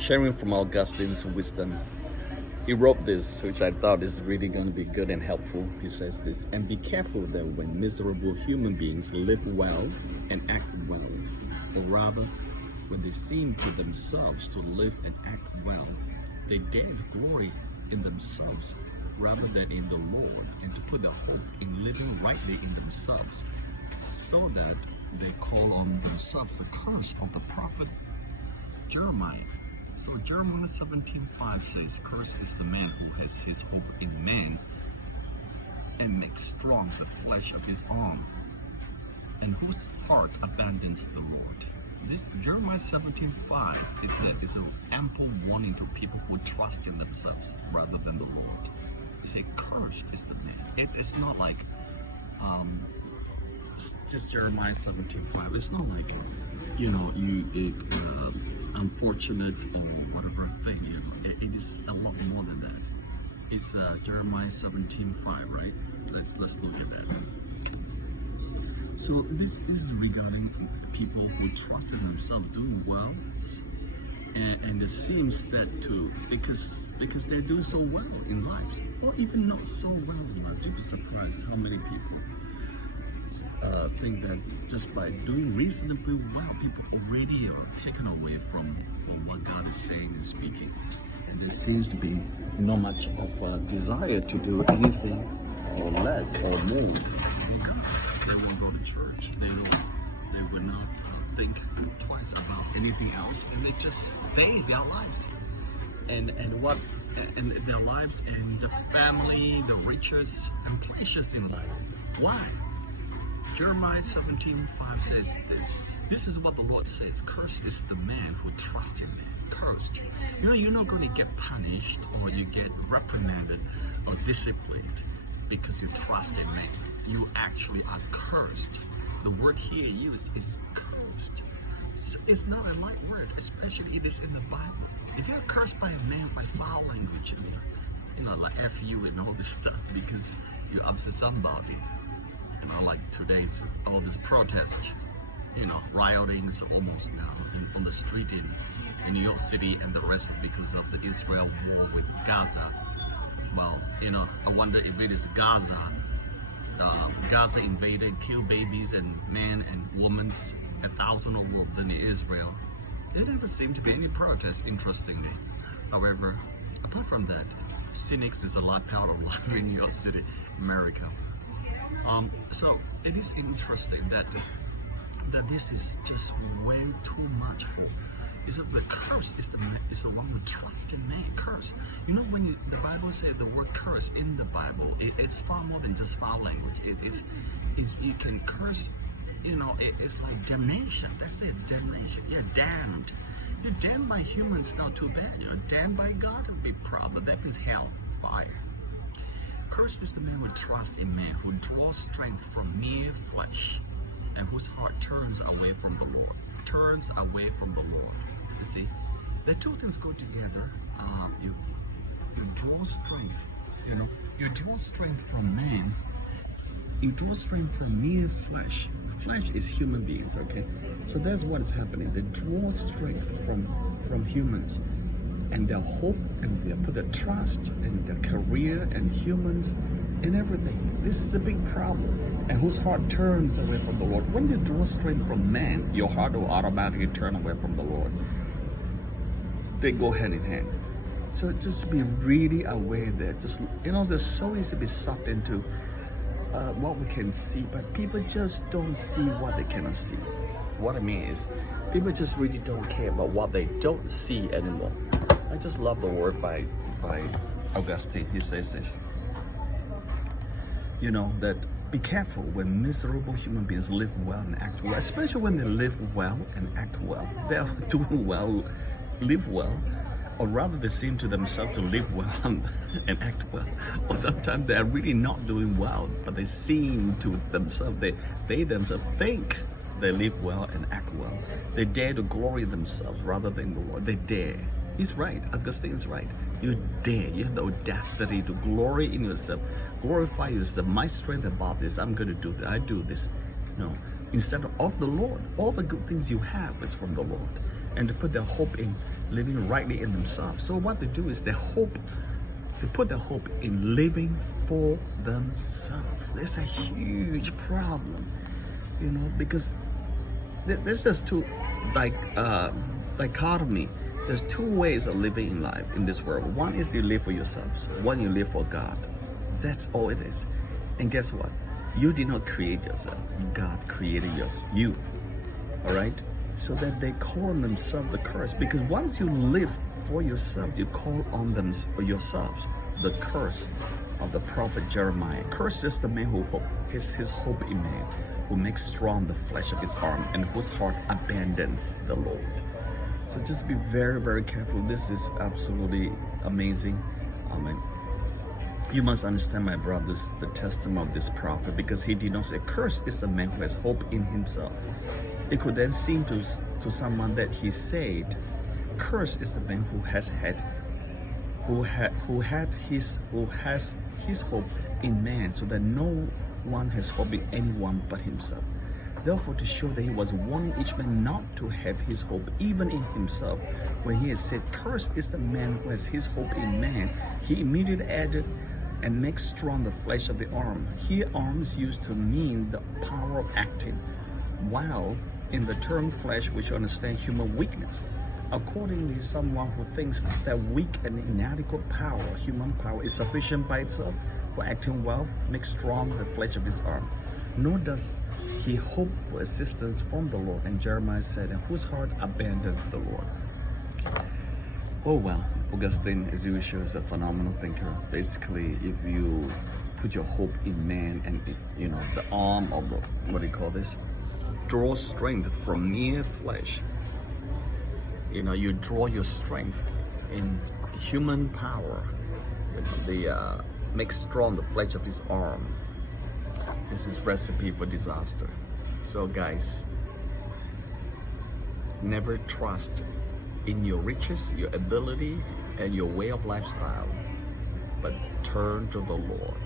Sharing from Augustine's wisdom. He wrote this, which I thought is really going to be good and helpful. He says this, and be careful that when miserable human beings live well and act well, or rather, when they seem to themselves to live and act well, they dare to glory in themselves rather than in the Lord, and to put their hope in living rightly in themselves, so that they call on themselves the curse of the prophet Jeremiah. So Jeremiah 17:5 says, "Cursed is the man who has his hope in man and makes strong the flesh of his arm, and whose heart abandons the Lord." This Jeremiah 17:5 is an ample warning to people who trust in themselves rather than the Lord. You say, "Cursed is the man." It's not like just Jeremiah 17:5. It's not like unfortunate or whatever thing. It is a lot more than that. It's Jeremiah 17:5, right? Let's look at that. So this is regarding people who trust in themselves doing well, and it seems that too because they're doing so well in life, or even not so well in life. You'd be surprised how many people think that just by doing reasonably well, people already are taken away from what God is saying and speaking. And there seems to be not much of a desire to do anything or less or more for God. They won't go to church. They will not think twice about anything else, and they just stay their lives and their lives and the family, the riches and pleasures in life. Why? Jeremiah 17:5 says this. This is what the Lord says. "Cursed is the man who trusts in man." Cursed. You're not going to get punished or you get reprimanded or disciplined because you trust in man. You actually are cursed. The word here used is cursed. It's not a light word, especially it is in the Bible. If you're cursed by a man by foul language, like F you and all this stuff because you upset somebody. Like today's all this protest, rioting is almost now on the street in New York City and the rest because of the Israel war with Gaza. Well, I wonder if it is Gaza invaded, killed babies and men and women, 1,000 or more than Israel. There never seemed to be any protest, interestingly. However, apart from that, cynics is a lot part of life in New York City, America. So it is interesting that this is just way too much for. The curse is the one who trusts in man. Curse. When the Bible says the word curse in the Bible, it's far more than just foul language. You can curse. It's like damnation. That's it. Damnation. You're damned. You're damned by humans. Not too bad. You're damned by God. It would be problem. That means hell, fire. Cursed is the man who trusts in man, who draws strength from mere flesh, and whose heart turns away from the Lord. Turns away from the Lord. You see, the two things go together. You draw strength. You draw strength from man. You draw strength from mere flesh. Flesh is human beings. Okay, so that's what is happening. They draw strength from humans. And their hope and they put their trust in their career and humans and everything. This is a big problem. And whose heart turns away from the Lord. When you draw strength from man, your heart will automatically turn away from the Lord. They go hand in hand. So just be really aware that there's so easy to be sucked into what we can see, but people just don't see what they cannot see. What I mean is, people just really don't care about what they don't see anymore. I just love the word by Augustine. He says this, that be careful when miserable human beings live well and act well, especially when they live well and act well. They're doing well, live well, or rather they seem to themselves to live well and act well. Or sometimes they're really not doing well, but they seem to themselves, they themselves think they live well and act well. They dare to glory themselves rather than the Lord. They dare. He's right. Augustine is right. You dare. You have the audacity to glory in yourself. Glorify yourself. My strength above this. I'm going to do that. I do this. Instead of the Lord. All the good things you have is from the Lord. And to put their hope in living rightly in themselves. So what they do is they put their hope in living for themselves. That's a huge problem, because there's just two dichotomy. There's two ways of living in life in this world. One is you live for yourselves. One you live for God. That's all it is. And guess what? You did not create yourself. God created you. All right? So that they call on themselves the curse. Because once you live for yourself, you call on them yourselves the curse of the prophet Jeremiah. Cursed is the man who his hope in man, who makes strong the flesh of his arm, and whose heart abandons the Lord. So just be very, very careful. This is absolutely amazing. Amen. You must understand, my brothers, the testimony of this prophet, because he did not say, cursed is the man who has hope in himself. It could then seem to someone that he said, cursed is the man who has his hope in man, so that no one has hope in anyone but himself. Therefore, to show that he was warning each man not to have his hope even in himself, when he has said, cursed is the man who has his hope in man, he immediately added, and makes strong the flesh of the arm. Here, arm is used to mean the power of acting, while in the term flesh, we should understand human weakness. Accordingly, someone who thinks that weak and inadequate power, human power, is sufficient by itself for acting well, makes strong the flesh of his arm. Nor does he hope for assistance from the Lord. And Jeremiah said, and whose heart abandons the Lord. Oh well, Augustine, as usual, is a phenomenal thinker. Basically, if you put your hope in man and, the arm of the, what do you call this? Draw strength from mere flesh. You draw your strength in human power. Make strong the flesh of his arm. This is recipe for disaster. So guys, never trust in your riches, your ability, and your way of lifestyle, but turn to the Lord.